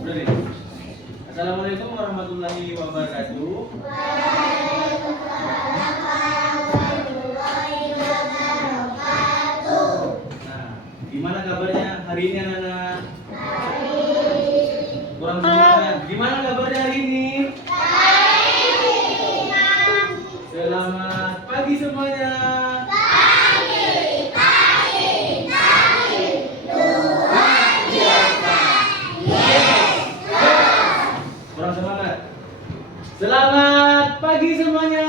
Udah deh. Assalamualaikum warahmatullahi wabarakatuh. Nah, gimana kabarnya hari ini anak-anak? Kurang semangat. Gimana kabarnya hari ini? Selamat pagi semuanya. Kurang semangat. Selamat pagi semuanya.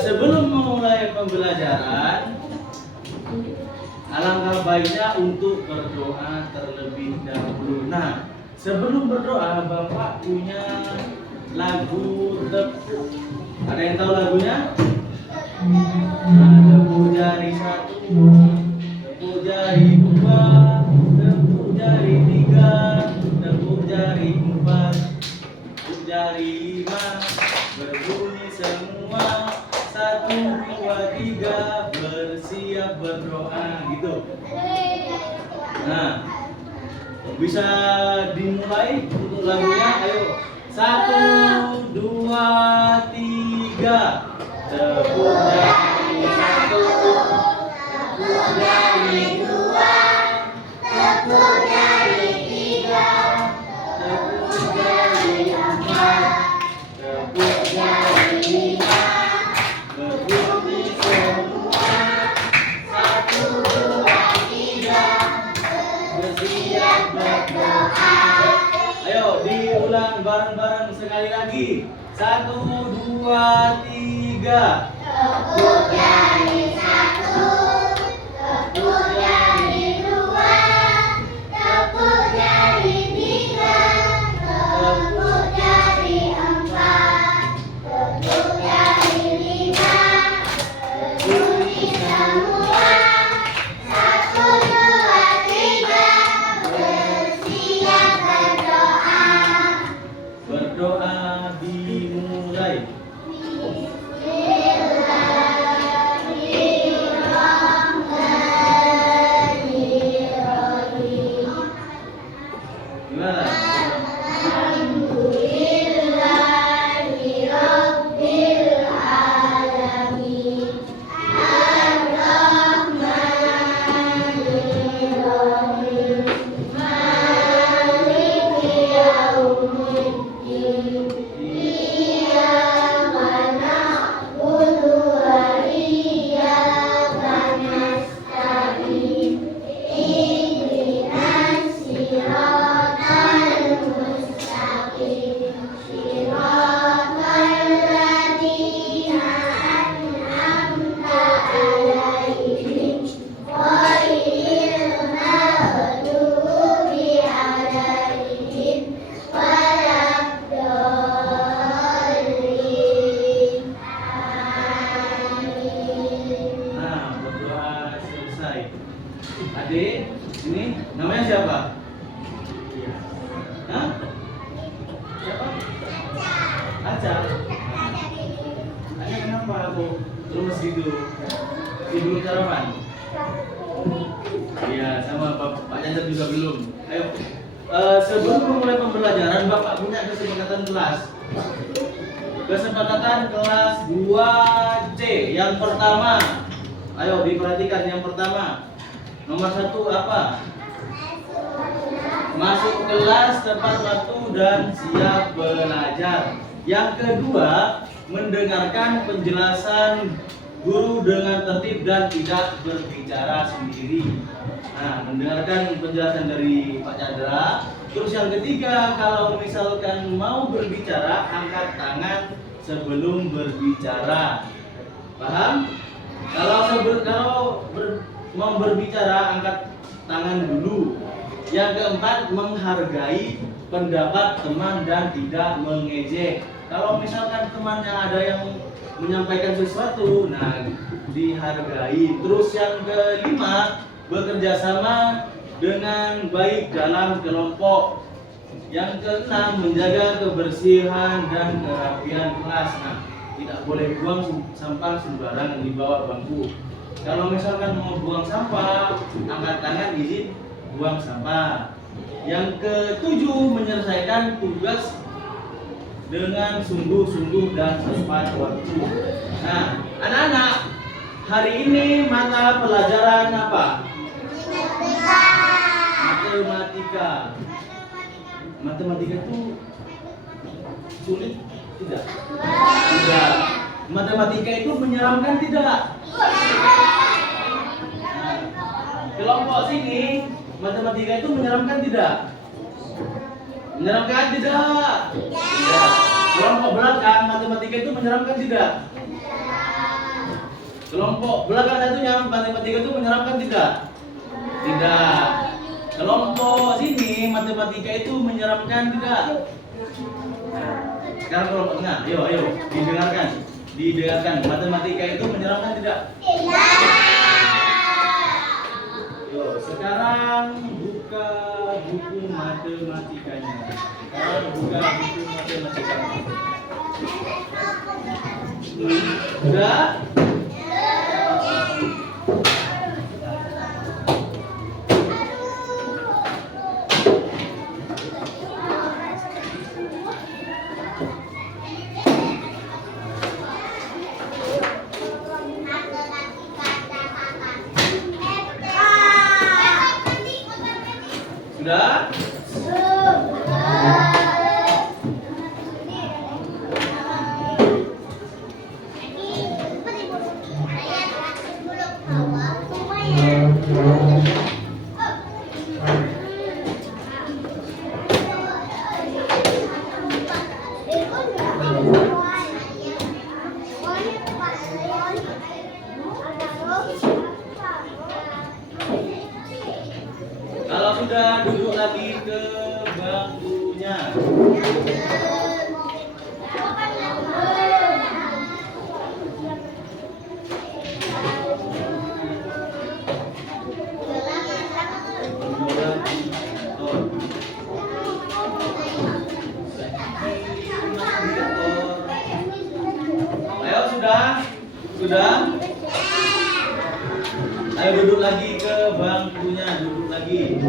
Sebelum memulai pembelajaran, alangkah baiknya untuk berdoa terlebih dahulu. Nah, sebelum berdoa, Bapak punya lagu tepuk. Ada yang tahu lagunya? Nah, tepuk jari 1, tepuk jari 2, tepuk jari 3, tepuk jari 4, tepuk jari 5, berbunyi semua. 1, 2, 3, bersiap berdoa gitu. Nah, bisa dimulai untuk lagunya. Ayo, 1, 2, 3. Tepuk jari 1, tepuk jari 2, tepuk jari 3, tepuk jari 4, tepuk jari 5. Berbunyi semua. 1, 2, 3, bersiap berdoa. Ayo diulang bareng-bareng sekali lagi. 1, 2, 3. Tepuk jari 1, tepuk jari 2, tepuk jari 3, tepuk jari 4, tepuk jari 5. Berbunyi semua. 1, 2, 3, bersiap berdoa. Berdoa dimulai. Gimana? Adik, ini namanya siapa? Hah? Siapa? Aca. Aca kenapa aku lemes gitu? Belum sarapan? Iya, sama Pak Chandra juga belum. Ayo, sebelum memulai pembelajaran, Bapak punya kesepakatan kelas. Kesepakatan kelas 2C. Yang pertama, ayo diperhatikan yang pertama. Nomor 1 apa? Masuk kelas tepat waktu dan siap belajar. Yang kedua, mendengarkan penjelasan guru dengan tertib dan tidak berbicara sendiri. Nah, mendengarkan penjelasan dari Pak Chandra. Terus yang ketiga, kalau misalkan mau berbicara, angkat tangan sebelum berbicara. Paham? Mau berbicara, angkat tangan dulu. Yang keempat, menghargai pendapat teman dan tidak mengejek. Kalau misalkan temannya ada yang menyampaikan sesuatu, nah dihargai. Terus yang kelima, bekerja sama dengan baik dalam kelompok. Yang keenam, menjaga kebersihan dan kerapian kelas. Nah, tidak boleh buang sampah sembarangan di bawah bangku. Kalau misalkan mau buang sampah, angkat tangan izin buang sampah. Yang ketujuh, menyelesaikan tugas dengan sungguh-sungguh dan tepat waktu. Nah, anak-anak, hari ini mata pelajaran apa? Matematika. Matematika itu sulit tidak? Tidak. Matematika itu menyeramkan tidak? Nah, kelompok sini, matematika itu menyeramkan tidak? Menyeramkan tidak? Tidak. Kelompok belakang, matematika itu menyeramkan tidak? Kelompok belakang satunya, matematika itu menyeramkan tidak? Tidak. Kelompok sini, matematika itu menyeramkan tidak? Sekarang kelompok tengah, ayo, didengarkan. Matematika itu menyeramkan tidak? Yo, sekarang buka buku matematikanya. Sudah? Sudah? Kalau sudah, duduk lagi ke bangkunya. Ayo, sudah? Ayo duduk lagi ke bangkunya, duduk lagi.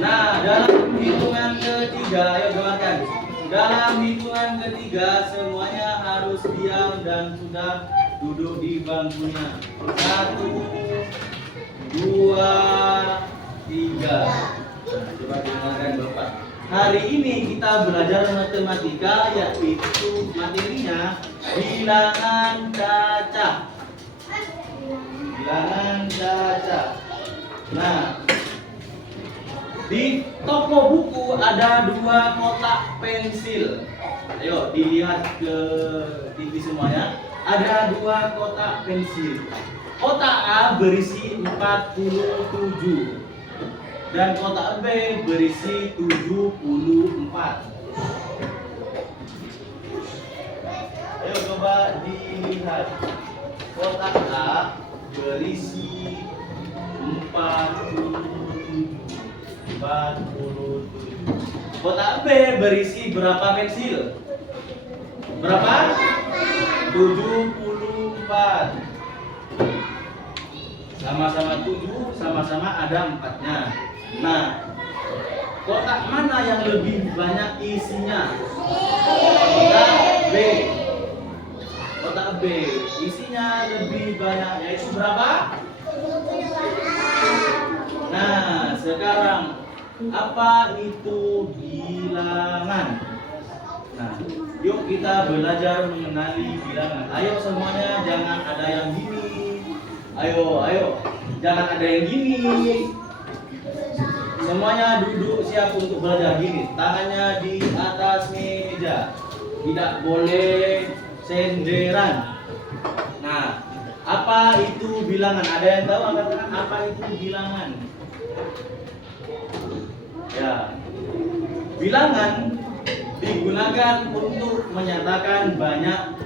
Nah, dalam hitungan ketiga, ayo dengarkan. Dalam hitungan ketiga, semuanya harus diam dan sudah duduk di bangkunya. 1, 2, 3. Coba dengarkan Bapak. Hari ini kita belajar matematika, yaitu materinya bilangan cacah. Nah, di toko buku ada 2 kotak pensil. Ayo dilihat ke TV semuanya. Ada 2 kotak pensil. Kotak A berisi 47 dan kotak B berisi 74. Ayo coba dilihat. Kotak A berisi 47. Kotak B berisi berapa pensil? Berapa? 74. Sama-sama 7, sama-sama ada 4-nya. Nah, kotak mana yang lebih banyak isinya? Kotak B. Kotak B isinya lebih banyak, yaitu berapa? Nah, sekarang apa itu bilangan? Nah, yuk kita belajar mengenali bilangan. Ayo semuanya, jangan ada yang gini. Ayo, jangan ada yang gini. Semuanya duduk siap untuk belajar gini. Tangannya di atas meja. Tidak boleh senderan. Nah, apa itu bilangan? Ada yang tahu angkat tangan apa itu bilangan? Ya. Bilangan digunakan untuk menyatakan banyak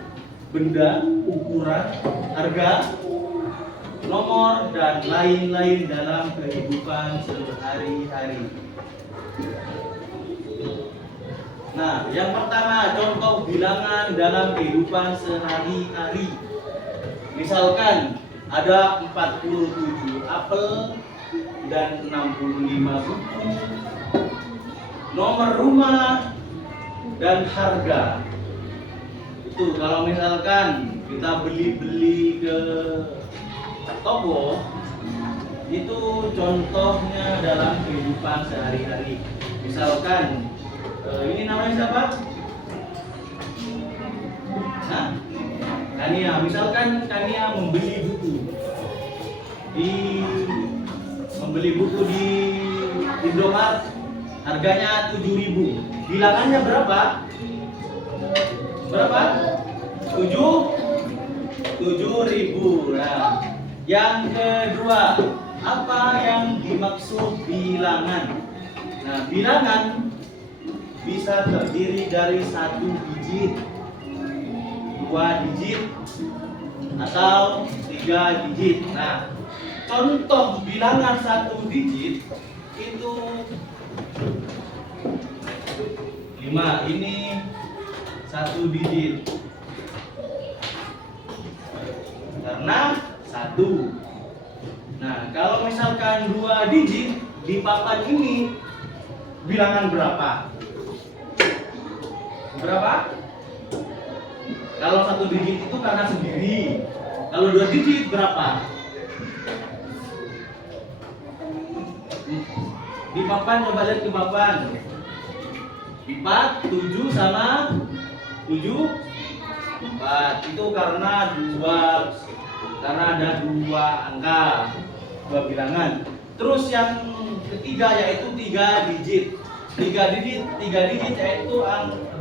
benda, ukuran, harga, nomor, dan lain-lain dalam kehidupan sehari-hari. Nah, yang pertama, contoh bilangan dalam kehidupan sehari-hari. Misalkan ada 47 apel dan 65 buku, nomor rumah, dan harga. Itu kalau misalkan kita beli-beli ke toko, itu contohnya dalam kehidupan sehari-hari. Misalkan ini namanya siapa? Nah, Kania. Misalkan Kania membeli buku di Indomaret, harganya 7.000. Bilangannya berapa? Berapa? 7.000. Nah, yang kedua, apa yang dimaksud bilangan? Nah, bilangan bisa terdiri dari 1 digit, 2 digit, atau 3 digit. Nah, contoh bilangan 1 digit itu 5. Ini 1 digit karena 1. Nah, kalau misalkan 2 digit di papan ini, bilangan berapa? Berapa? Kalau 1 digit itu karena sendiri. Kalau 2 digit berapa? Di papan, coba lihat di papan. 4, 7 sama 7, 4. Itu karena ada 2 angka, 2 bilangan. Terus yang ketiga yaitu 3 digit. 3 digit yaitu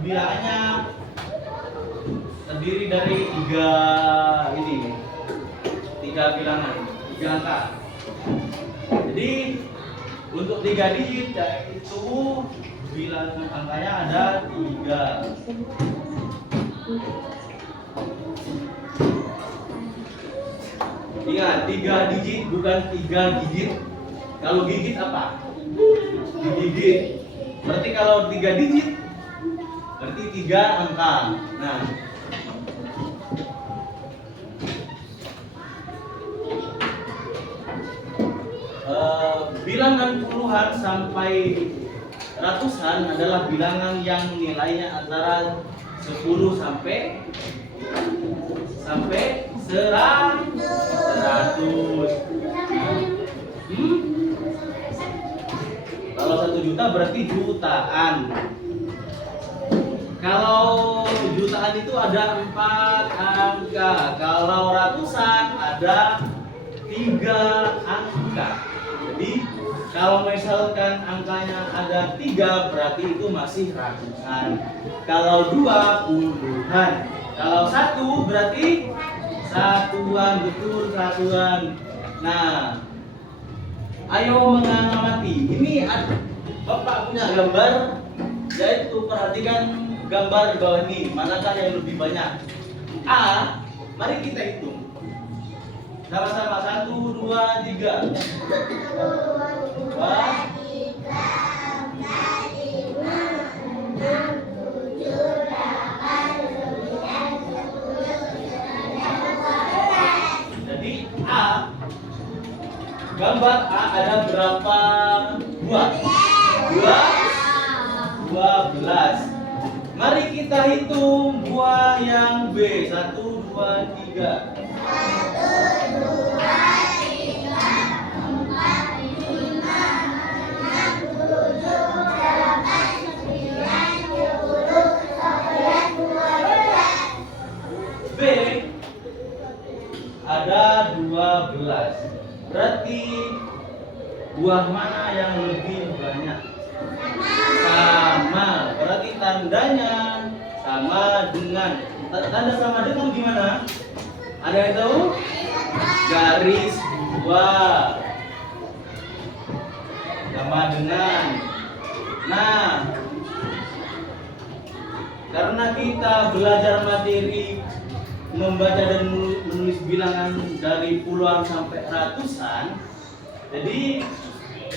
bilangannya terdiri dari 3 bilangan, 3 angka. Jadi untuk 3 digit yaitu bilangan angkanya ada 3. Ingat, 3 digit bukan 3 gigit. Kalau gigit apa? Digigit. Berarti kalau 3 digit berarti 3 angka. Nah, bilangan puluhan sampai ratusan adalah bilangan yang nilainya antara 10 sampai 100. Kalau 1 juta berarti jutaan. Kalau jutaan itu ada 4 angka. Kalau ratusan ada 3 angka. Jadi kalau misalkan angkanya ada 3 berarti itu masih ratusan. Kalau 2 puluhan. Kalau 1 berarti satuan, betul, satuan. Nah, ayo mengamati. Ini Bapak punya gambar, yaitu perhatikan gambar bawah ini. Manakah yang lebih banyak? A, mari kita hitung. Sama-sama, 1, 2, 3. 2, 3. Jadi A, gambar A ada berapa buah? 12. Mari kita hitung buah yang B. 1, 2, 3. 12. Berarti buah mana yang lebih banyak? Sama. Berarti tandanya sama dengan. Tanda sama dengan gimana? Ada yang tahu? Garis 2 sama dengan. Nah, karena kita belajar materi membaca dan menulis bilangan dari puluhan sampai ratusan. Jadi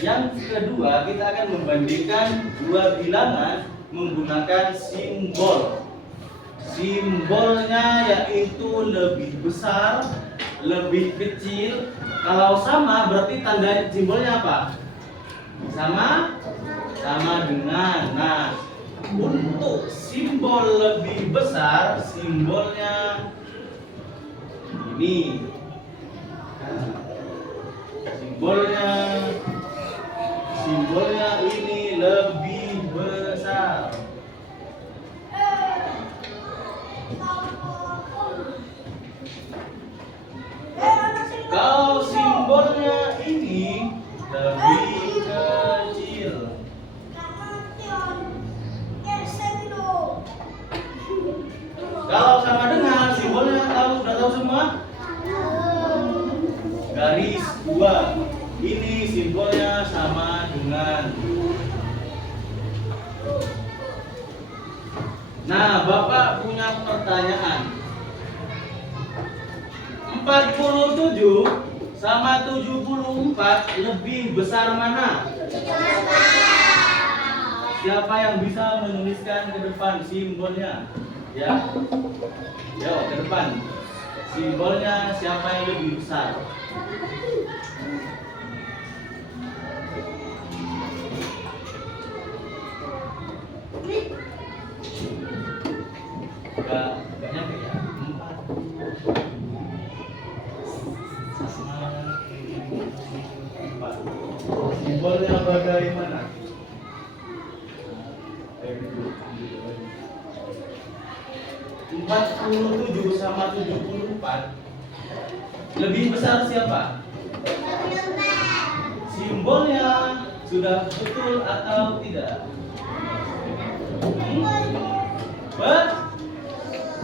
yang kedua kita akan membandingkan dua bilangan menggunakan simbol. Simbolnya yaitu lebih besar, lebih kecil. Kalau sama berarti tanda simbolnya apa? Sama dengan. Nah, untuk simbol lebih besar simbolnya ini. Simbolnya ini lebih besar. Kalau simbolnya ini lebih kecil. Kalau sama dengan simbolnya sudah tahu semua? Garis 2. Ini simbolnya sama dengan. Nah, Bapak punya pertanyaan. 47 sama 74 lebih besar mana? Siapa yang bisa menuliskan ke depan simbolnya? Ya. Yo, ke depan. Simbolnya siapa yang lebih besar? Enggak nyampe ya? 4. Simbolnya bagaimana? 47 sama 74 lebih besar siapa? Simbolnya sudah betul atau tidak?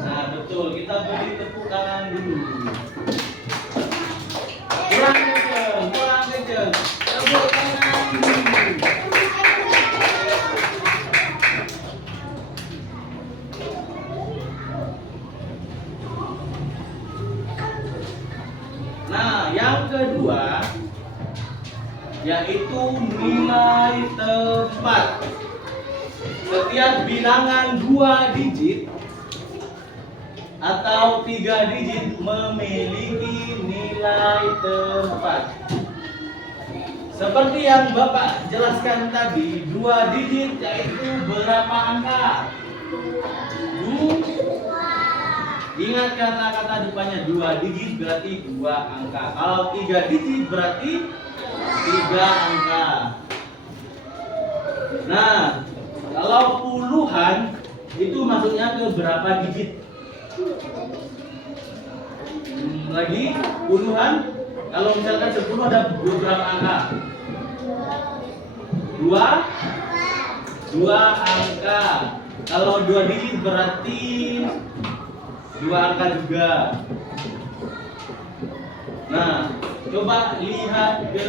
Nah, betul. Kita beri tepuk tangan dulu. Kurang kenceng. Tepuk tangan dulu. Nah, yang kedua yaitu nilai tempat. Setiap bilangan 2 digit atau 3 digit memiliki nilai tempat. Seperti yang Bapak jelaskan tadi, 2 digit yaitu berapa angka? Ingat kata-kata depannya 2 digit berarti 2 angka. Kalau 3 digit berarti 3 angka. Nah, kalau puluhan itu maksudnya ke berapa digit? Lagi puluhan, kalau misalkan 10 ada berapa angka? 2 angka. Kalau 2 digit berarti 2 angka juga. Nah, coba lihat ke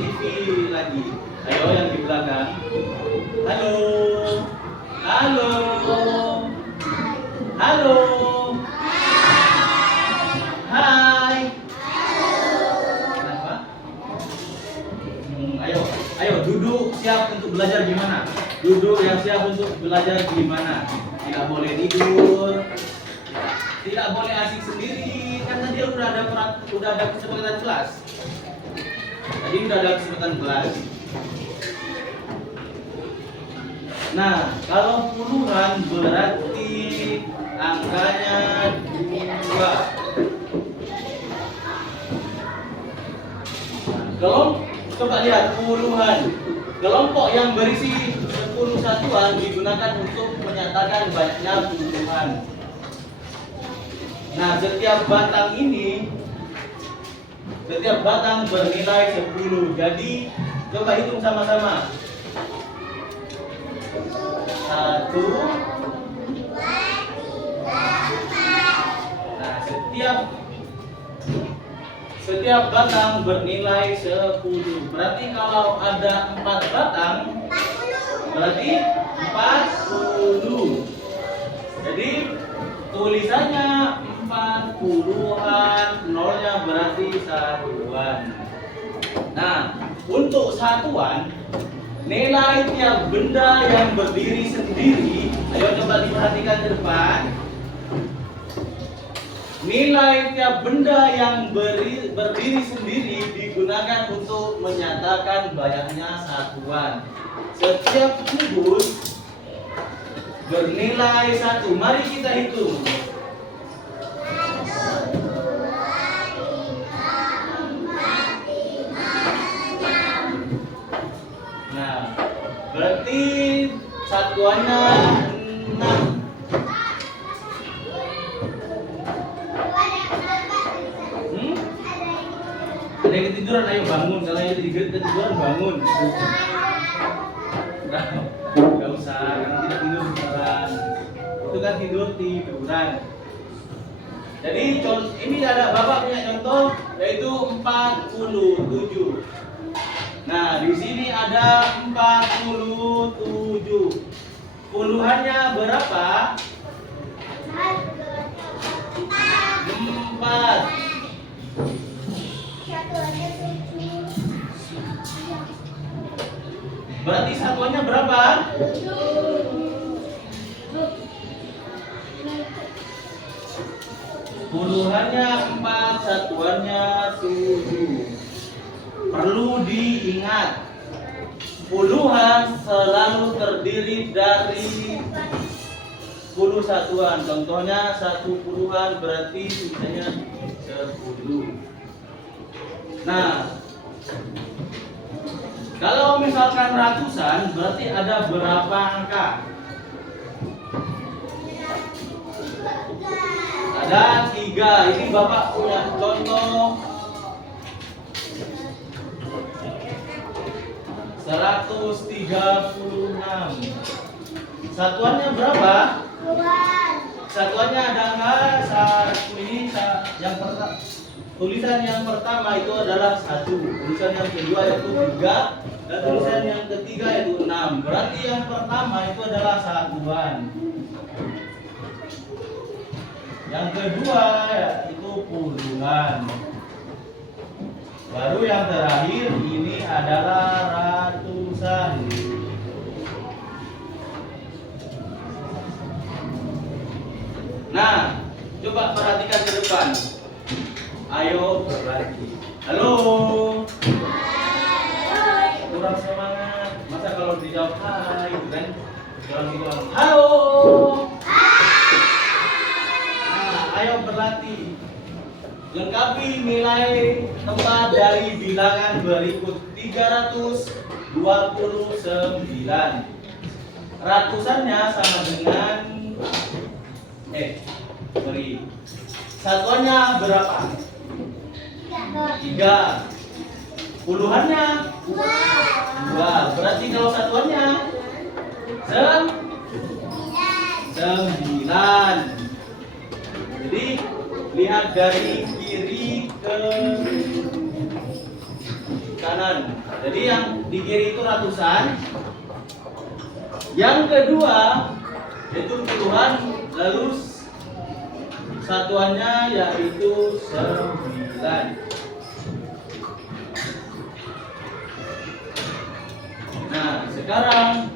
TV lagi. Ayo yang di belakang. Halo. Halo. Halo. Hai. Kenapa? Ayo duduk siap untuk belajar gimana? Duduk yang siap untuk belajar gimana? Tidak boleh tidur. Tidak boleh asik sendiri, karena dia udah ada kesempatan kelas. Tadi udah ada kesempatan kelas. Nah, kalau puluhan berarti angkanya 2. Kalau coba lihat puluhan, kelompok yang berisi 10 satuan digunakan untuk menyatakan banyaknya puluhan. Nah, setiap batang bernilai 10. Jadi, coba hitung sama-sama. 1, 2, 3, 4. Nah, setiap batang bernilai 10. Berarti kalau ada 4 batang, berarti 40. Jadi tulisannya 40-an, nolnya berarti satuan. Nah, untuk satuan, nilai tiap benda yang berdiri sendiri, ayo coba diperhatikan ke depan. Nilai tiap benda yang berdiri sendiri digunakan untuk menyatakan banyaknya satuan. Setiap kubus bernilai 1. Mari kita hitung. 1, 2, 3, 4, 5, 6. Nah, berarti satuannya 6. Ada yang ketiduran, ayo bangun. Kalau yang ketiduran bangun. Gak usah, karena tidak tidur beneran. Itu kan tiduran. Jadi ini ada Bapak punya contoh, yaitu 47. Nah, di sini ada 47. Puluhannya berapa? 4. Berarti satuannya berapa? 7. Puluhannya 4, satuannya 7. Perlu diingat, puluhan selalu terdiri dari 10 satuan. Contohnya 1 puluhan berarti misalnya 10. Nah, kalau misalkan ratusan berarti ada berapa angka? Ada 3. Ini Bapak punya contoh 136. Satuannya berapa? Satuannya ada enggak? Ini yang pertama. Tulisan yang pertama itu adalah 1. Tulisan yang kedua yaitu 3. Dan tulisan yang ketiga yaitu 6. Berarti yang pertama itu adalah satuan. Yang kedua yaitu puluhan. Baru yang terakhir ini adalah ratusan. Nah, coba perhatikan ke depan. Ayo berlari. Halo. Kurang semangat. Masa kalau dijawab hai gitu kan? Kurang gitu. Halo. Nah, ayo berlatih. Lengkapi nilai tempat dari bilangan berikut. 329. Ratusannya sama dengan satuannya berapa? 3. Puluhannya 2. Berarti kalau satuannya 9. Jadi lihat dari kiri ke kanan. Jadi yang di kiri itu ratusan. Yang kedua itu puluhan, lalu satuannya yaitu 9. Nah, sekarang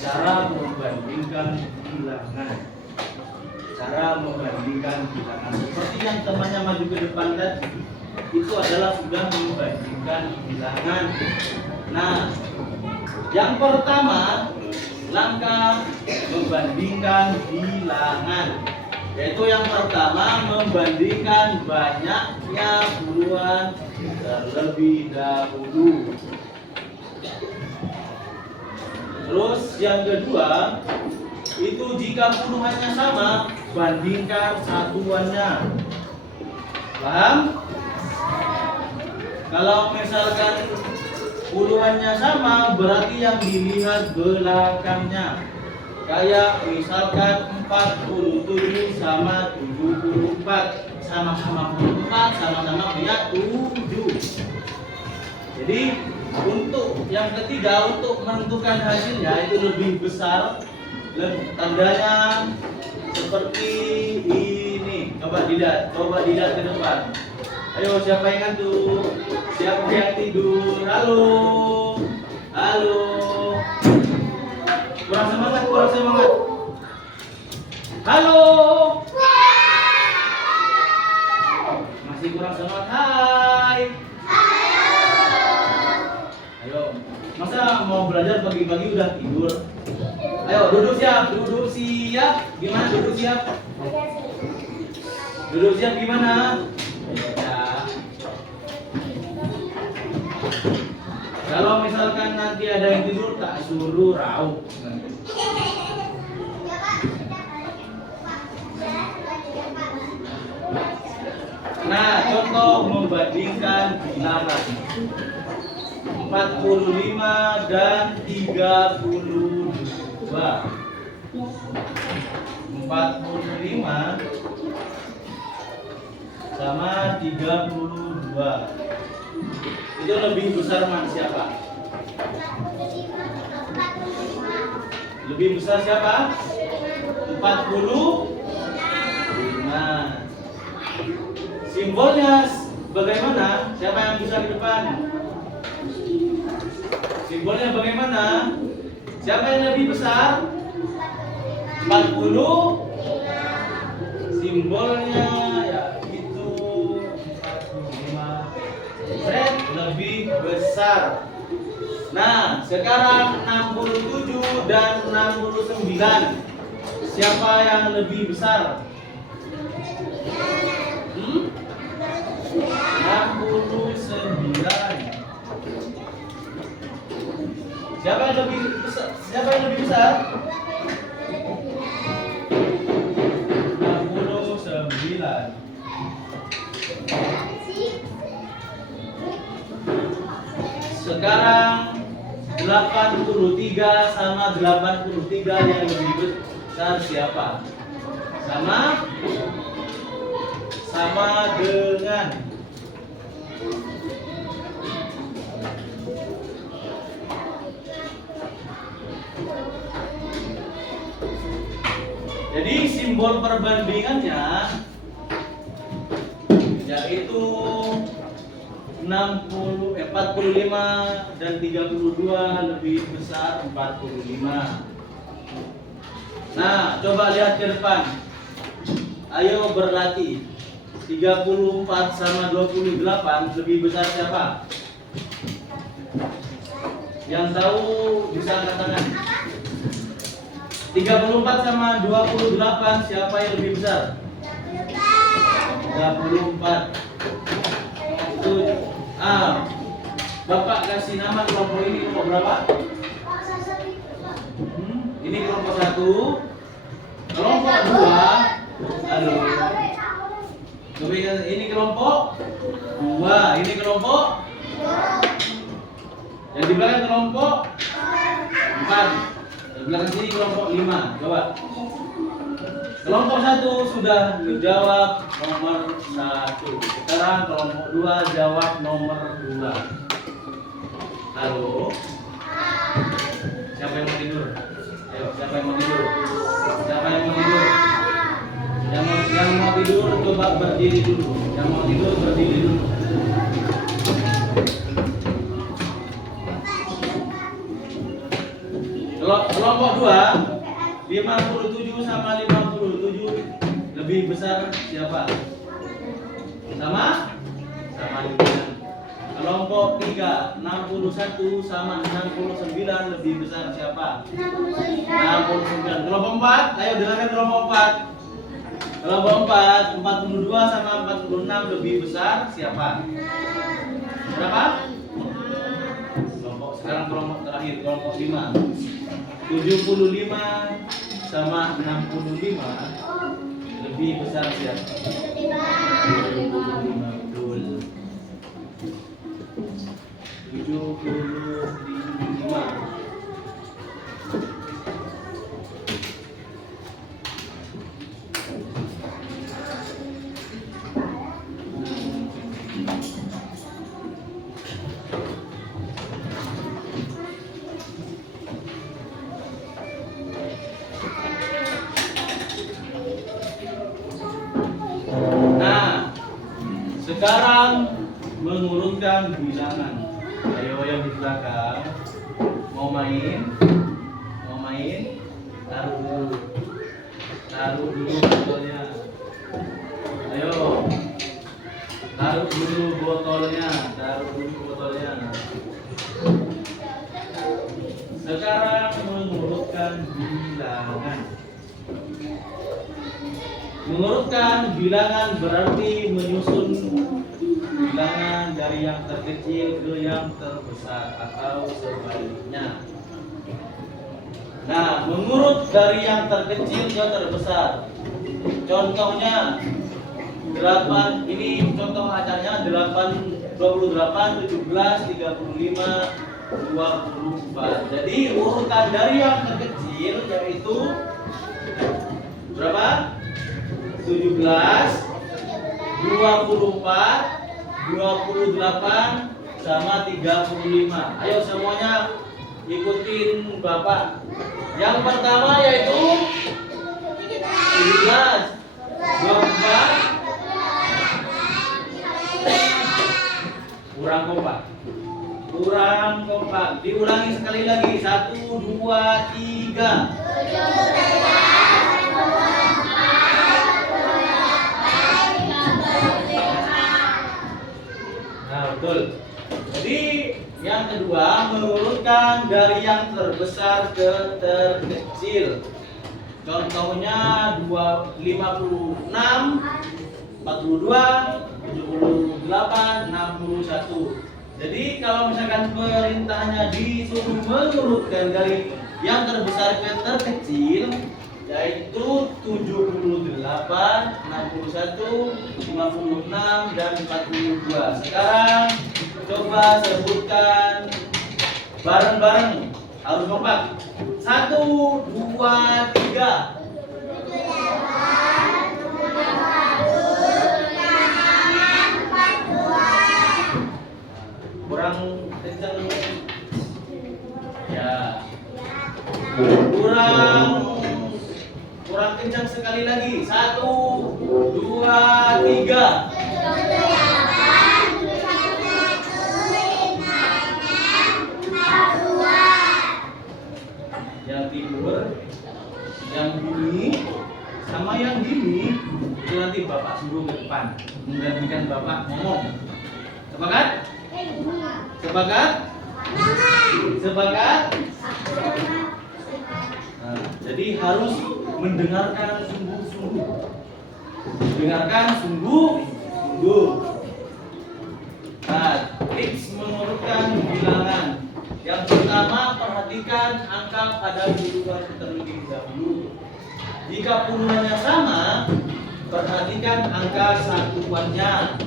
cara membandingkan bilangan. Seperti yang temannya maju ke depan tadi, itu adalah sudah membandingkan bilangan. Nah, yang pertama langkah membandingkan bilangan, yaitu yang pertama membandingkan banyaknya puluhan terlebih dahulu. Terus yang kedua itu jika puluhannya sama, bandingkan satuannya. Paham? Kalau misalkan puluhannya sama, berarti yang dilihat belakangnya. Kayak misalkan 47 sama 74, sama-sama 4, sama-sama punya 7. Jadi untuk yang ketiga, untuk menentukan hasilnya itu lebih besar, tandanya seperti ini. Coba dilihat ke depan. Ayo, siapa yang ngantuk? Siapa yang tidur? Halo. Halo. Kurang semangat. Halo. Masih kurang semangat. Hai. Ayo. Masa mau belajar pagi-pagi udah tidur? Ayo, duduk siap. Gimana duduk siap? Duduk siap gimana? Ya. Kalau misalkan nanti ada yang tidur, tak suruh raup. Nah, contoh membandingkan bilangan 45 dan 32. 45 sama 32. Itu lebih besar mana siapa? Lebih besar siapa? 45. Simbolnya bagaimana? Siapa yang bisa di depan? Simbolnya bagaimana? Siapa yang lebih besar? 40. Simbolnya yaitu 45. Lebih besar. Nah, sekarang 67 dan 69. Siapa yang lebih besar? 69. Siapa yang lebih besar? 69. Sekarang 83 sama 83 yang lebih besar siapa? Sama dengan jadi simbol perbandingannya yaitu 45 dan 32 lebih besar 45. Nah, coba lihat ke depan. Ayo berlatih. 34 sama 28 lebih besar siapa? Yang tahu bisa angkat tangan. 34 sama 28 siapa yang lebih besar? 34. Itu Bapak kasih nama kelompok ini kelompok berapa? Ini kelompok 1. Kelompok 2. Ini kelompok 2. Ini kelompok. Yang di belakang kelompok 4. Di belakang sini kelompok 5. Coba. Kelompok 1 sudah menjawab nomor 1. Sekarang kelompok 2 jawab nomor 2. Halo. Siapa yang mau tidur? Ayo, siapa yang mau tidur? Yang mau tidur coba berdiri dulu. Yang mau tidur berdiri dulu. Kelompok 2 57 sama 57 lebih besar siapa? Sama dengan kelompok 3 61 sama 69 lebih besar siapa? 69. Kelompok 4, ayo dengarkan kelompok 4. Kelompok 4 42 sama 46 lebih besar siapa? Berapa? Sekarang kelompok terakhir, kelompok 5 75 sama 65 lebih besar siapa? 75. Betul. 75. Sekarang mengurutkan bilangan. Ayo yang di belakang. Mau main? Mau main? Taruh dulu. Taruh dulu botolnya. Ayo. Taruh dulu botolnya. Taruh dulu botolnya. Sekarang mengurutkan bilangan. Mengurutkan bilangan berarti menyusun bilangan dari yang terkecil ke yang terbesar atau sebaliknya. Nah, mengurut dari yang terkecil ke terbesar. Contohnya 8, ini contoh acanya 8, 28, 17, 35, 24. Jadi urutan dari yang terkecil yaitu berapa? 17, 24, 28 sama 35. Ayo semuanya ikutin Bapak. Yang pertama yaitu 17, 24. Kurang kompak. Kurang kompak. Diulangi sekali lagi. 1, 2, 3. Betul. Jadi yang kedua mengurutkan dari yang terbesar ke terkecil. Contohnya 56, 42, 78, 61. Jadi kalau misalkan perintahnya disuruh mengurutkan dari yang terbesar ke terkecil, yaitu 78, 61, 56, dan 42. Sekarang coba sebutkan bareng-bareng, harus kompak. 1, 2, 3. Kurang kencang ya. Kurang kencang sekali lagi. 1, 2, 3. Yang timur, yang gini, sama yang gini itu nanti Bapak suruh ke depan menggantikan Bapak ngomong. Sepakat? Sepakat? Sepakat? Nah, jadi harus mendengarkan sungguh-sungguh. Dengarkan sungguh-sungguh. Nah, tips mengurutkan bilangan. Yang pertama, perhatikan angka pada urutan terlebih dahulu. Jika puluhannya sama, perhatikan angka satuannya.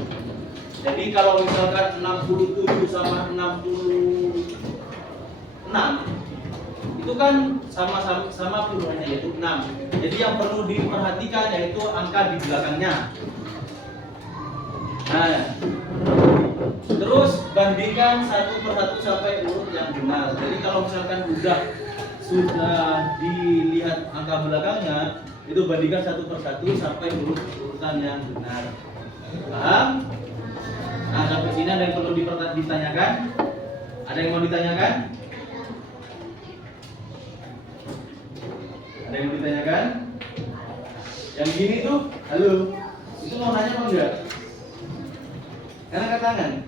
Jadi kalau misalkan 67 sama 66, itu kan sama puluhannya yaitu 6. Jadi yang perlu diperhatikan yaitu angka di belakangnya. Nah, terus bandingkan satu per satu sampai urut yang benar. Jadi kalau misalkan sudah dilihat angka belakangnya, itu bandingkan satu per satu sampai urutan yang benar. Paham? Nah, sampai sini ada yang perlu ditanyakan? Ada yang mau ditanyakan? Ada yang mau ditanyakan? Yang gini tuh, halo, itu mau nanya apa enggak? Karena angkat tangan.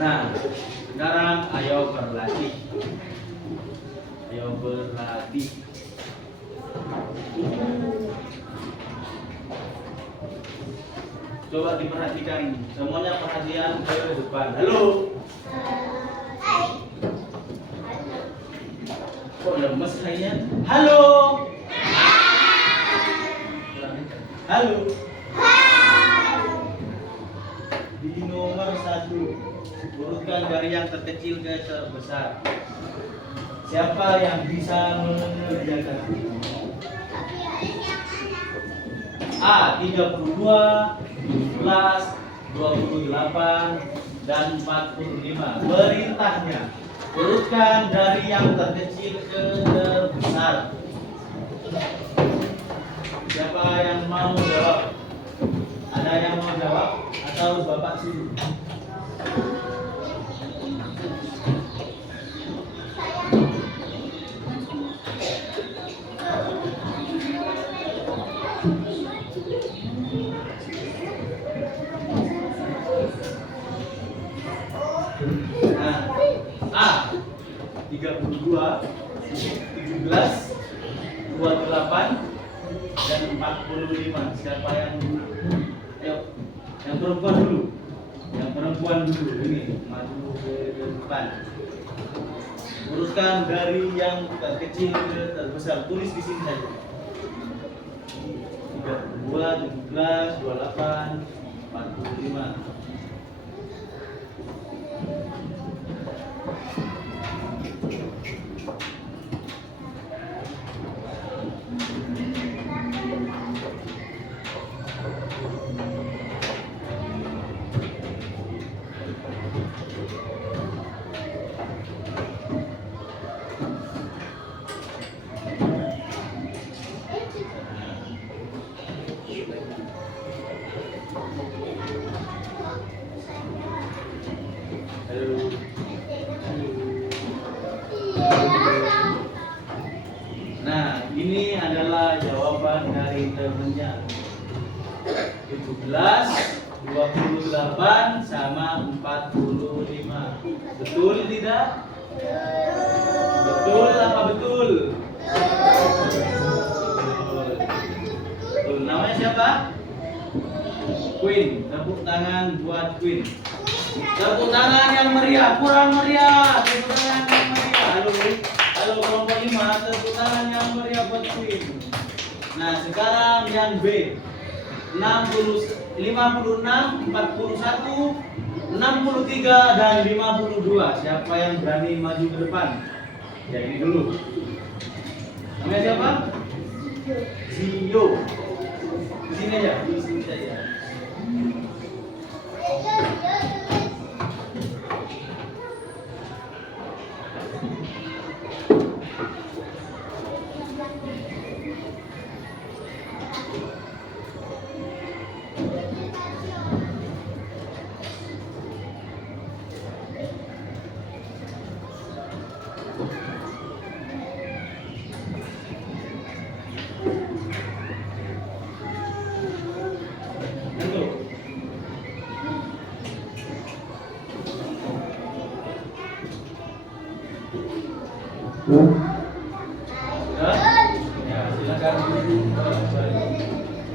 Nah, sekarang ayo berlatih. Ayo berlatih. Coba diperhatikan, semuanya perhatian ke depan. Halo. Kok lemes kayaknya? Halo. Halo. Di nomor 1, urutkan dari yang terkecil ke terbesar. Siapa yang bisa mengerjakan? A. 32, 17, 28, dan 45. Perintahnya, urutkan dari yang terkecil ke terbesar. Siapa yang mau jawab? Ada yang mau jawab atau Bapak suruh? Nah, A 32, 17, 28 dan 45. Siapa yang dulu? Ayo, yang perempuan dulu. Yang perempuan dulu ini maju ke depan. Uruskan dari yang terkecil ke terbesar. Tulis di sini saja. 32, 17, 28, 45. Nah, ini adalah jawaban dari temennya. 17, 28 sama 45. Betul tidak? Betul apa betul? Betul. Namanya siapa? Queen. Tepuk tangan buat Queen. Tepuk tangan yang meriah. Kurang meriah. Tepuk tangan yang meriah. Halo kelompok 5. Tepuk tangan yang meriah buat Queen. Nah, sekarang yang B. 56, 41, 63 dan 52. Siapa yang berani maju ke depan? Ya, ini dulu. Namanya siapa? Zio. Di sini aja, di sini saja. Ya, silakan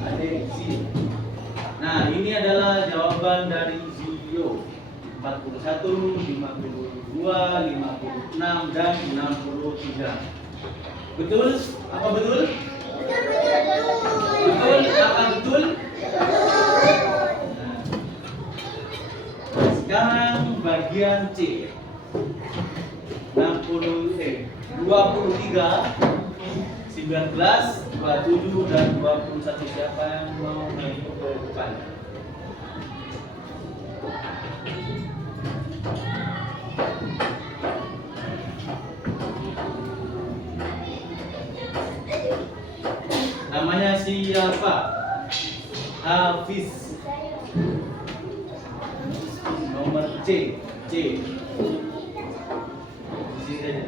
adik sini. Nah, ini adalah jawaban dari Zio. 41, 52, 56 dan 63. Betul? Apa betul? Betul? Apa betul? Nah, sekarang bagian C. 23, 19, 27 dan 21. Siapa yang mau maju ke depan? Namanya siapa? Hafiz. Nomor C. Di sini saja.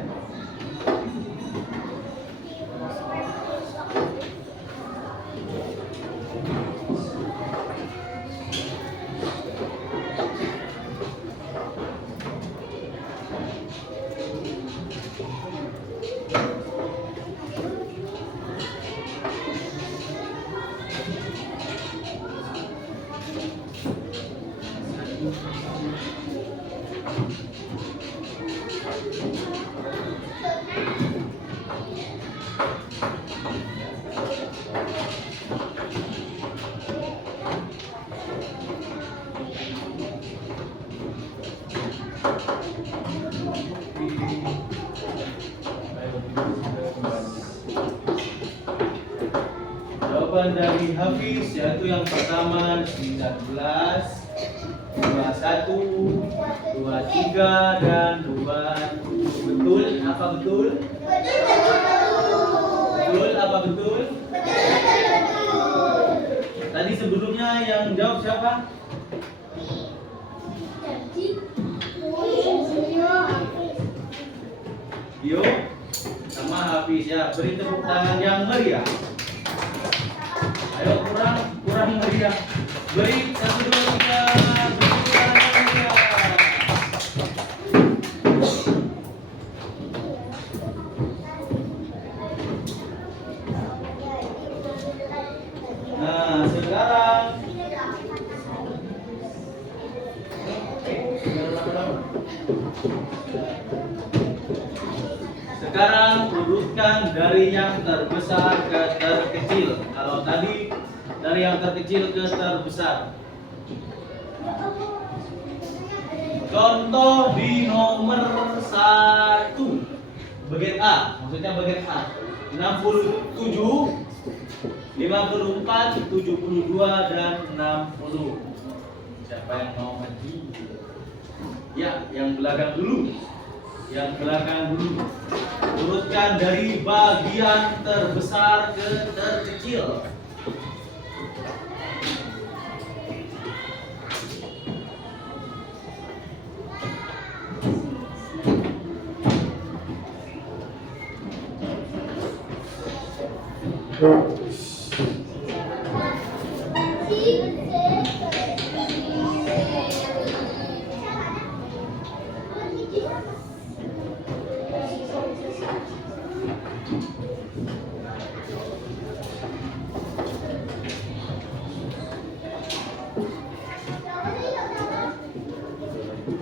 Jawaban dari Hafiz yaitu yang pertama 19, 21, 23 dan 27. Betul? Apa betul? Betul apa betul? Tadi sebelumnya yang jawab siapa? Dio sama Hafiz ya. Beri tepuk tangan yang meriah. Ayo kurang meriah. Beri 1, 2, 3. Tepuk tangan yang meriah. Nah, sekarang urutkan dari yang terbesar ke terkecil. Kalau tadi dari yang terkecil ke terbesar. Contoh di nomor 1 bagian A, maksudnya bagian A. 67, 54, 72 dan 60. Siapa yang mau maju? Ya, yang belakang dulu. Yang belakang dulu. Urutkan dari bagian terbesar ke terkecil.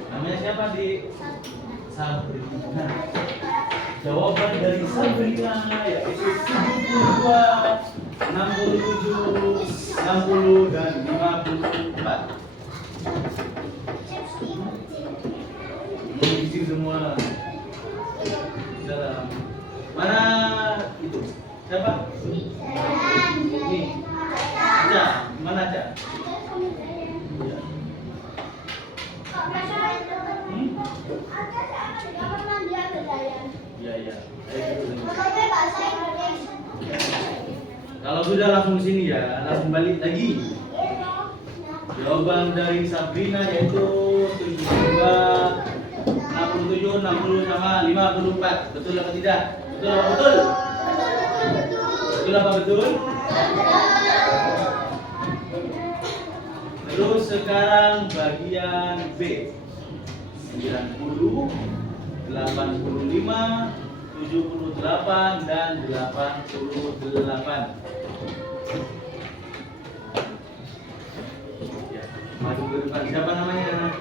Namanya siapa di Sabrina? Jawaban dari Sabrina yaitu 72, 67, 60 dan 54. Ini semua dalam mana itu? Siapa? Ini. Aja, mana aja? Ya. Kalau sudah langsung sini ya, langsung balik lagi. Jawaban dari Sabrina yaitu 72, 67, 60 sama 54. Betul apa tidak? Betul apa betul? Betul apa betul? Terus sekarang bagian B. 90, 85, 78 dan 88. Ya, maju ke depan. Siapa namanya?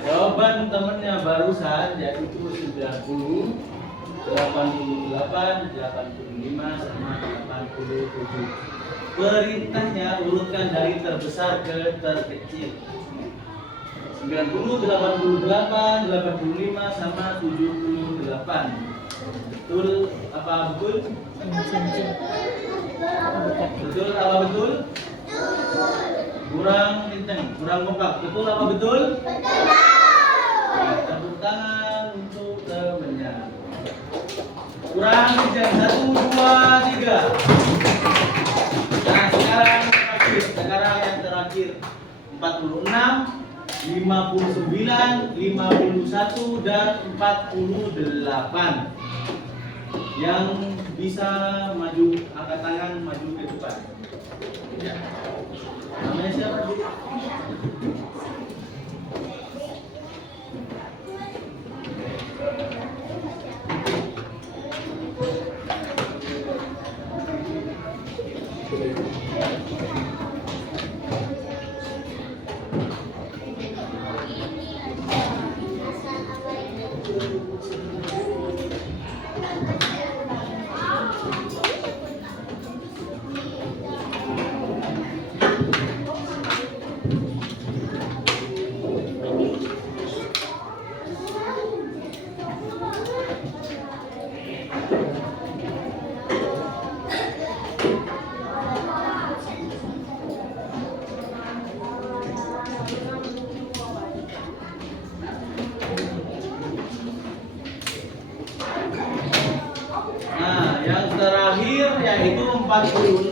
Jawaban temennya barusan yaitu 90, 88, 85 sama 87. Perintahnya urutkan dari terbesar ke terkecil. 90, 88, 85 sama 78. Betul apa betul? Betul apa betul? Kurang kencang, kurang kompak. Betul apa betul? Tepuk tangan untuk temannya. Kurang kencang. 1, 2, 3. Nah, sekarang yang terakhir 46, 59, 51 dan 48. Yang bisa maju, angkat tangan, maju ke depan. Ya. Namanya siapa, Bu? Yaitu 46,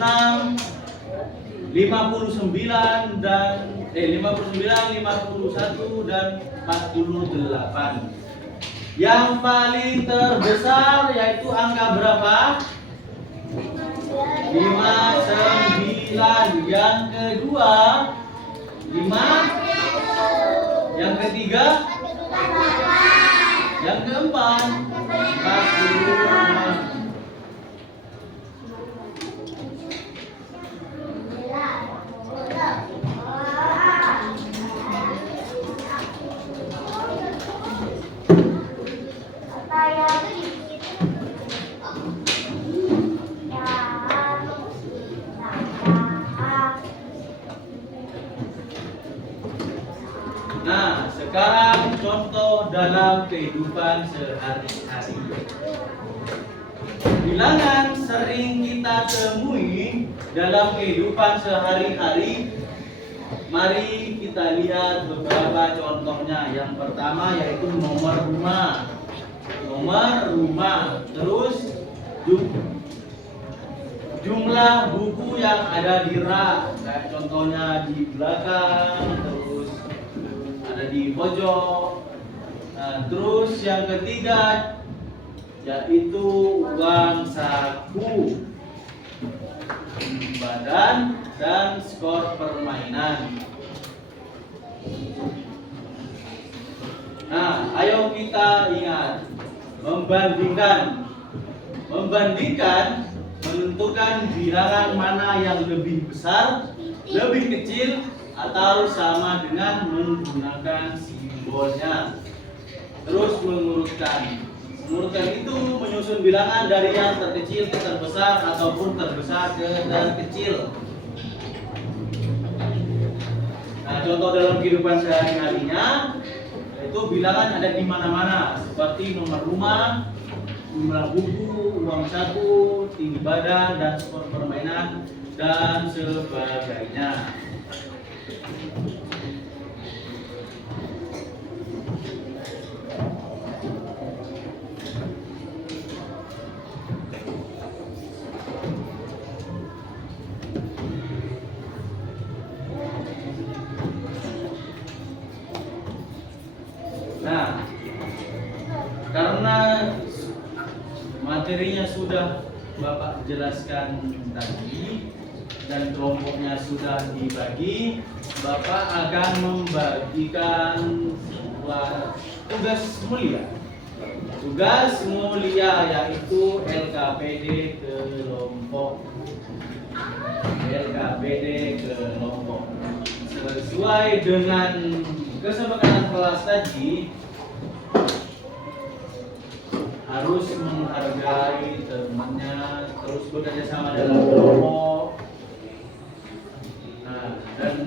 59 dan 59, 51 dan 48. Yang paling terbesar yaitu angka berapa? 59. Yang kedua 5. Yang ketiga, yang keempat 46. Nah, sekarang contoh dalam kehidupan sehari-hari. Bilangan sering kita temui dalam kehidupan sehari-hari. Mari kita lihat beberapa contohnya. Yang pertama yaitu nomor rumah. Nomor rumah. Terus jumlah buku yang ada di rak. Kayak contohnya di belakang, terus ada di pojok. Nah, terus yang ketiga yaitu uang saku, badan, dan skor permainan. Nah, ayo kita ingat membandingkan menentukan bilangan mana yang lebih besar, lebih kecil, atau sama dengan menggunakan simbolnya. Terus mengurutkan itu menyusun bilangan dari yang terkecil ke terbesar ataupun terbesar ke terkecil. Nah, contoh dalam kehidupan sehari-harinya itu bilangan ada di mana-mana, seperti nomor rumah, jumlah buku, uang saku, tinggi badan, dan skor permainan, dan sebagainya. Nah, karena materinya sudah Bapak jelaskan tadi dan kelompoknya sudah dibagi, Bapak akan membagikan sebuah tugas mulia. Tugas mulia yaitu LKPD kelompok. LKPD kelompok. Sesuai dengan kesepakatan kelas tadi, harus menghargai temannya, terus bekerja sama dalam kelompok, dan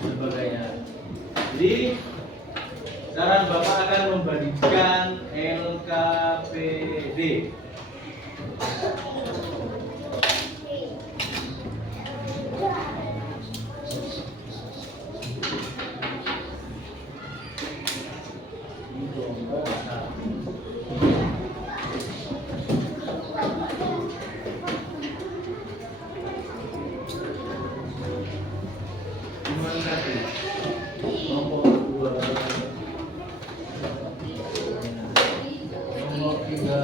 sebagainya. Jadi sekarang Bapak akan membagikan LKPD. Nomor 2, nomor 3,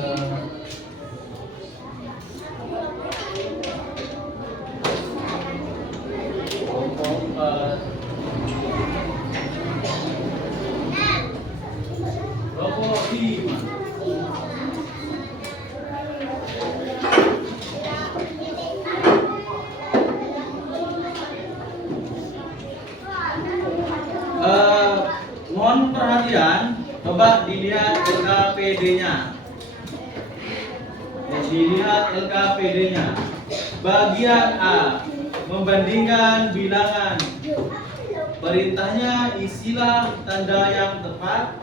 nomor 4, nomor 5. Mohon perhatian, coba dilihat LKPD-nya. Dilihat LKPD-nya. Bagian A, membandingkan bilangan. Perintahnya isilah tanda yang tepat,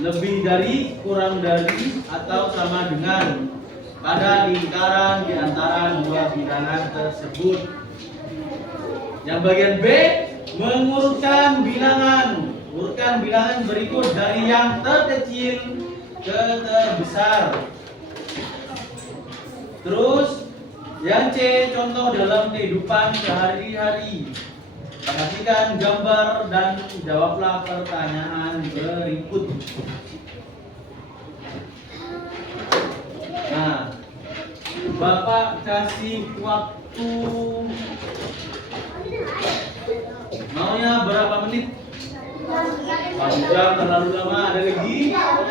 lebih dari, kurang dari, atau sama dengan pada lingkaran di antara dua bilangan tersebut. Yang bagian B, mengurutkan bilangan. Urutkan bilangan berikut dari yang terkecil ke terbesar. Terus yang C, contoh dalam kehidupan sehari-hari. Perhatikan gambar dan jawablah pertanyaan berikut. Nah, Bapak kasih waktu, maunya berapa menit? 1 jam terlalu lama. Ada lagi? Berapa?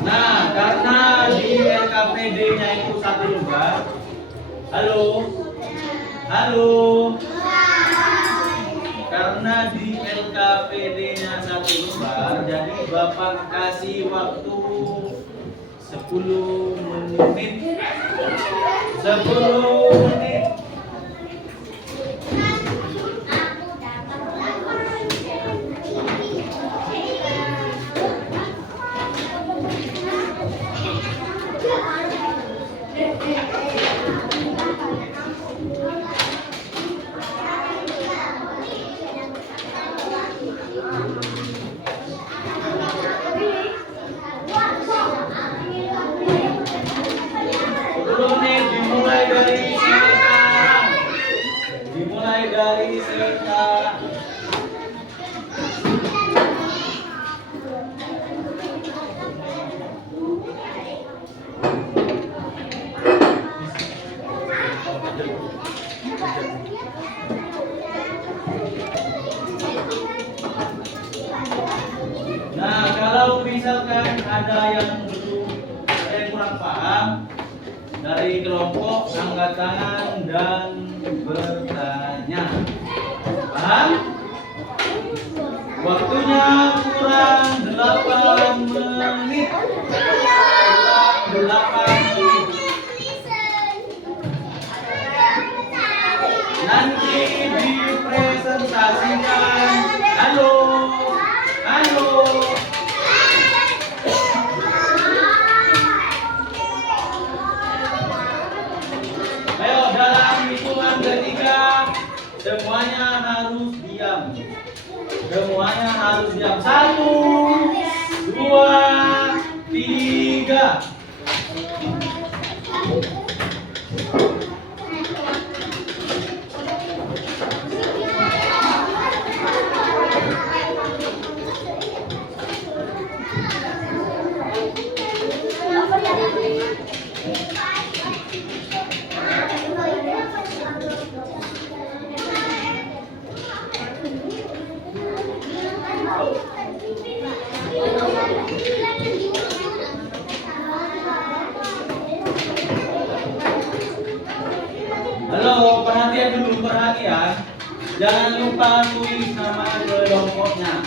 Nah, karena di LKPD-nya itu 1 lembar. Halo? Halo? Karena di LKPD-nya 1 lembar, jadi Bapak kasih waktu 10 menit. 10 menit. Dimulai dari sekarang. Dimulai dari sekarang. Nah, kalau misalkan ada yang kurang paham, dari kelompok angkat tangan dan bertanya. Paham? Waktunya kurang 8 menit. Kurang 8 menit. Nanti dipresentasikan. Halo. Halo. Ayo, dalam hitungan ketiga semuanya harus diam. Semuanya harus diam. 1, 2, 3. Halo, perhatian dulu, perhatian. Jangan lupa tulis nama kelompoknya.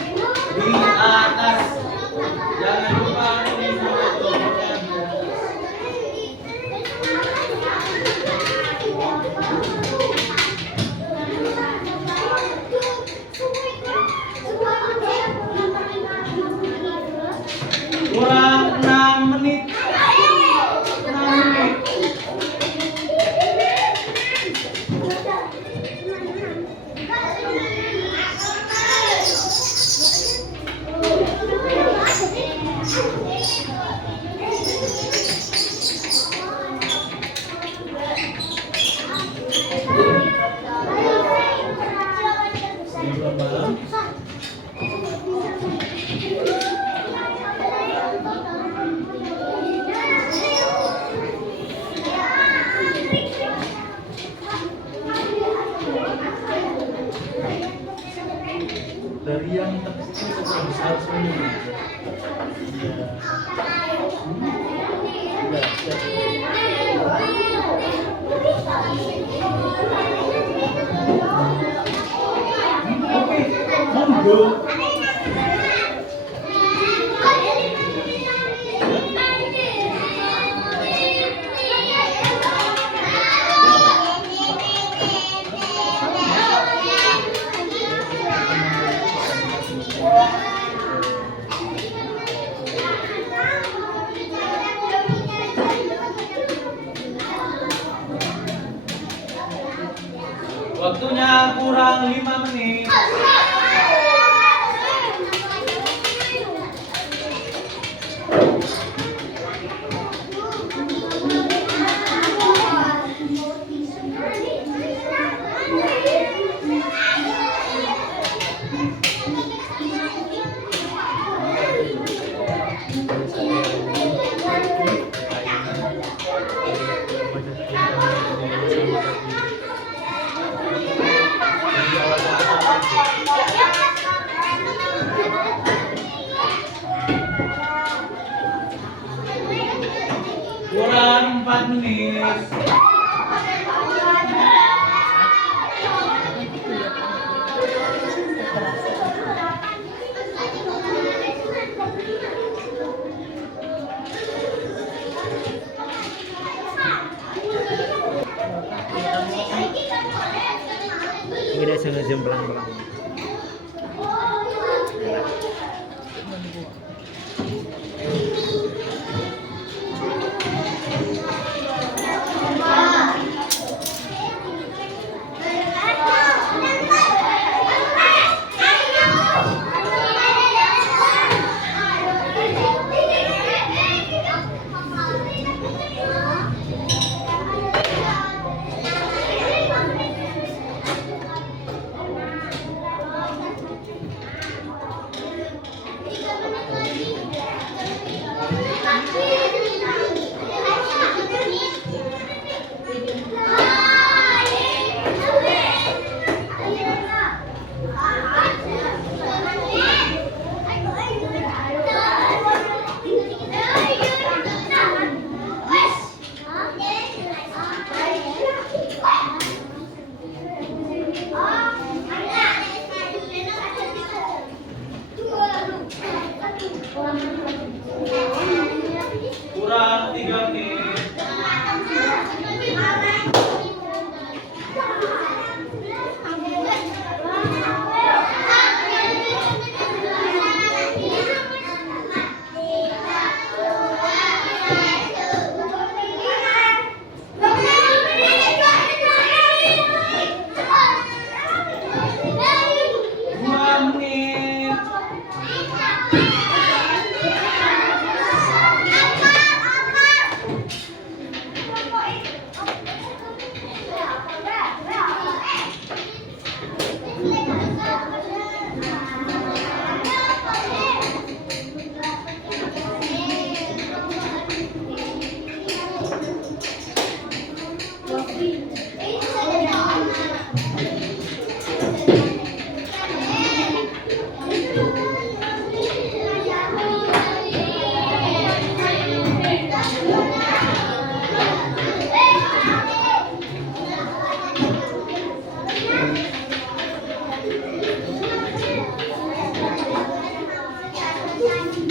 hiburan malam. Dari yang terkecil ke yang besar semuanya. Iya. Oke, monggo. Waktunya kurang 5 menit. Kurang 4 menit. Kita sengaja belang-belang. Kurang 3 menit.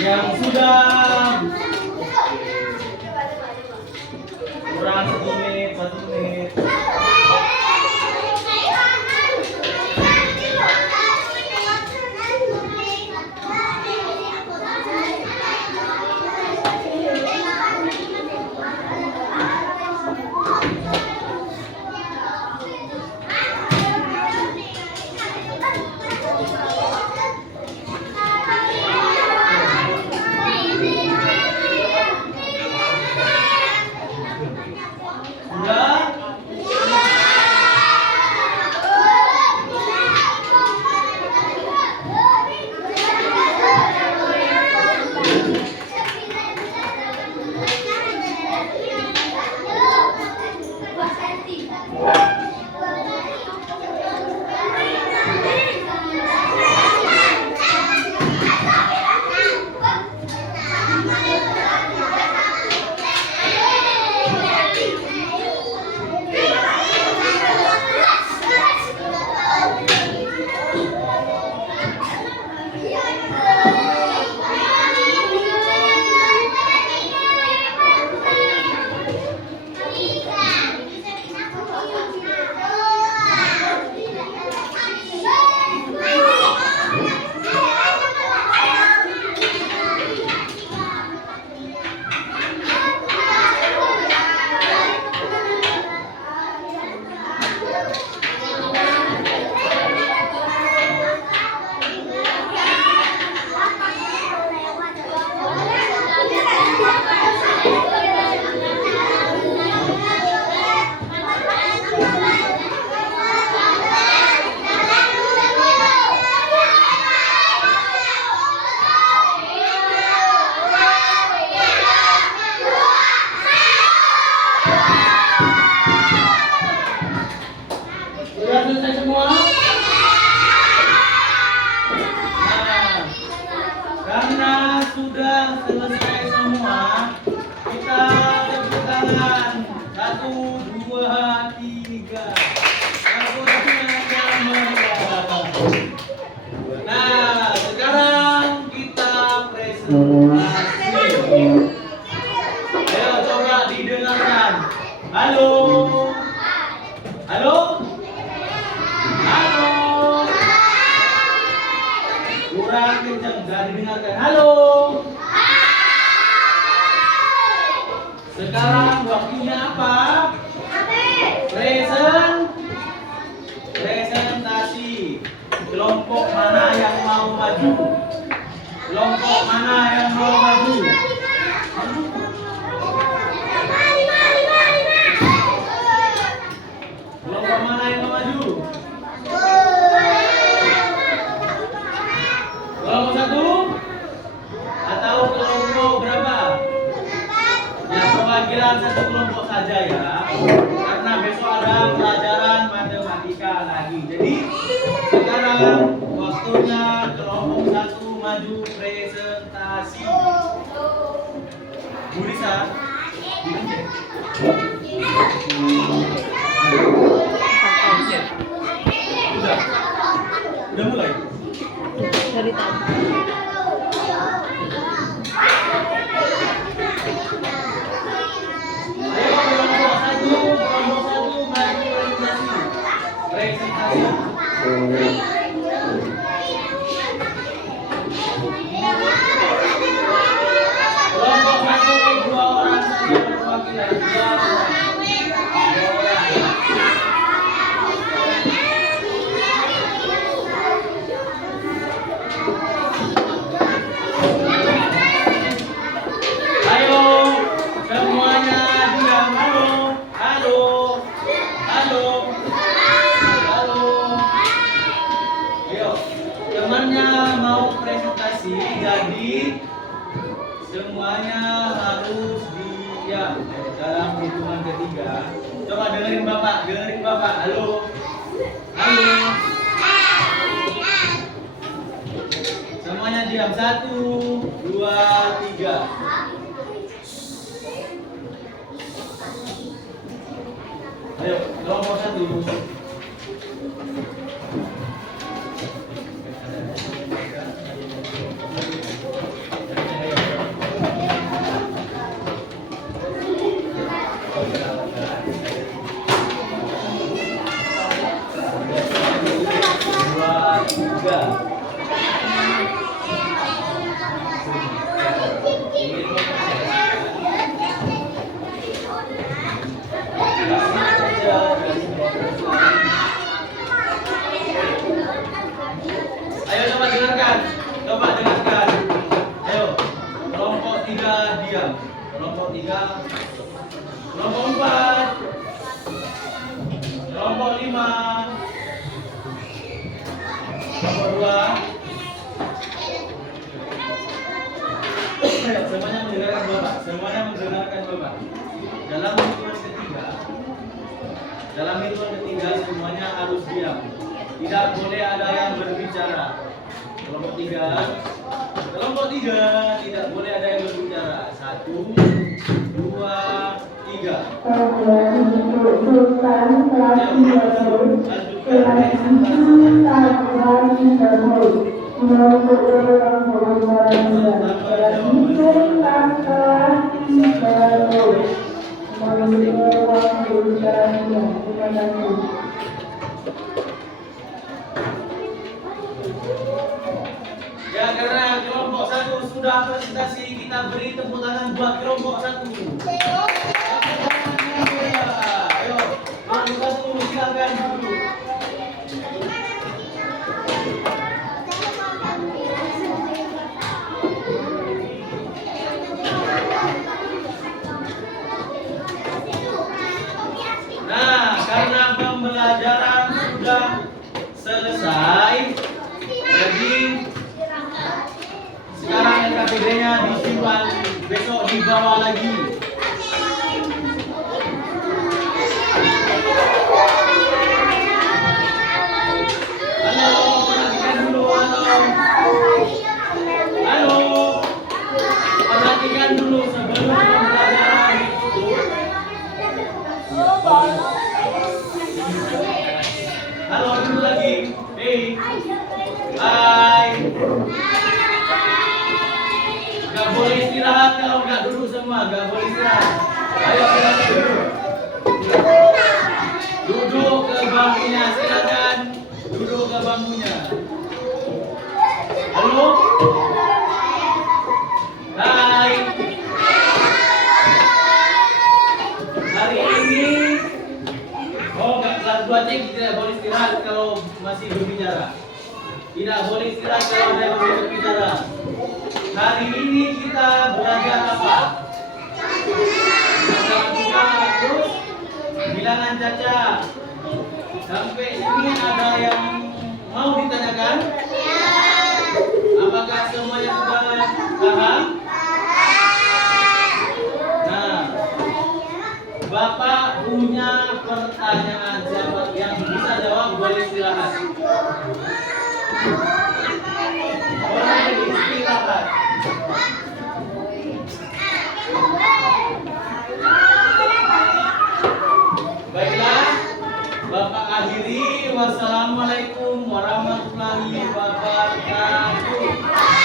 Yang sudah kurang 1 menit, 1 menit. selesai semua, kita tepuk tangan. 1, 2, 3. Waktunya yang meriah. Nah, sekarang kita presentasi. Ayo coba didengarkan. Halo. Halo. Halo. Kurang kencang, gak didengarkan. Halo. Sekarang waktunya apa? Presentasi. Kelompok mana yang mau maju? Kelompok mana yang mau maju? Kelompok mana yang mau maju? Kelompok 1 atau kelompok berapa? Ya, perwakilan satu kelompok saja ya. Karena besok ada pelajaran matematika lagi. Jadi sekarang waktunya kelompok 1 maju presentasi. Bu Risa, udah mulai? Dari tadi. Ayo kelompok 1 maju presentasi. Kelompok 1 2 orang saja perwakilan. 2 orang. Ayo semuanya diam. Halo. Halo. Halo. Halo. Ayo, temannya mau presentasi, jadi semuanya harus diam dalam hitungan ketiga. Coba dengerin Bapak, Halo. Halo. Semuanya diam. 1, 2, 3. Ayo, kelompok 1. Ayo coba dengarkan. Ayo, kelompok 3 diam. Kelompok 3. Kelompok 4. Kelompok 5. Kelompok 2. Semuanya mendengarkan Bapak. Dalam hitungan ketiga semuanya harus diam. Tidak boleh ada yang berbicara. Kelompok 3 tidak boleh ada yang berbicara. 1, 2, 3. Ya, karena kelompok 1 sudah presentasi, kita beri tepuk tangan buat kelompok 1. Ayo, kelompok 1 silakan dulu. Nah, karena pembelajaran sudah selesai, jadi sekarang LKPD-nya disimpan, besok dibawa lagi. Halo, perhatikan dulu. Halo. Halo. Anak-anak duduk semua, nggak boleh istirahat. Ayo silakan duduk. Duduk ke bangkunya, silakan. Duduk ke bangkunya. Halo? Hai. Hari ini kelas 2C tidak boleh istirahat kalau masih berbicara. Tidak boleh istirahat kalau ada yang berbicara. Hari ini kita belajar apa? Terus bilangan caca. Sampai sini ada yang mau ditanyakan? Apakah semuanya sudah paham? Nah, Bapak punya pertanyaan, siapa yang bisa jawab boleh istirahat. Boleh istirahat. Baiklah, Bapak akhiri. Wassalamualaikum warahmatullahi wabarakatuh.